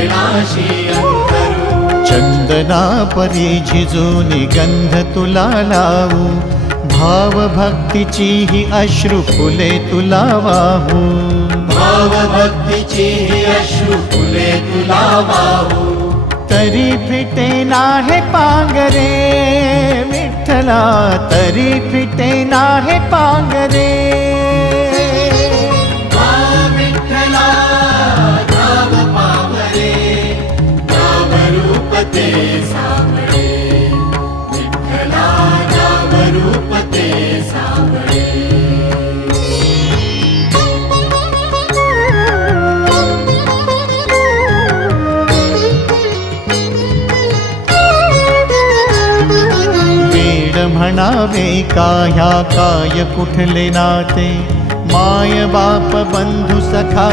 चरणाशी अंतरू। चंदना परी झिजूनी गंध तुला लावू, भाव भक्तीची ही अश्रु फुले तुला वाहू। भाव भक्तीची ही अश्रु फुले तुला वाहू। तरी फिटे नाहे पांगरे विठ्ठला, तरी फिटे नाहे पांगरे। विठ्ठला नाम पावरे, नाम रूप ते सावळे। विठ्ठला नाम रूप ते सावळे। म्हणावे काह्या काय कुठले नाते, माय बाप बंधु सखा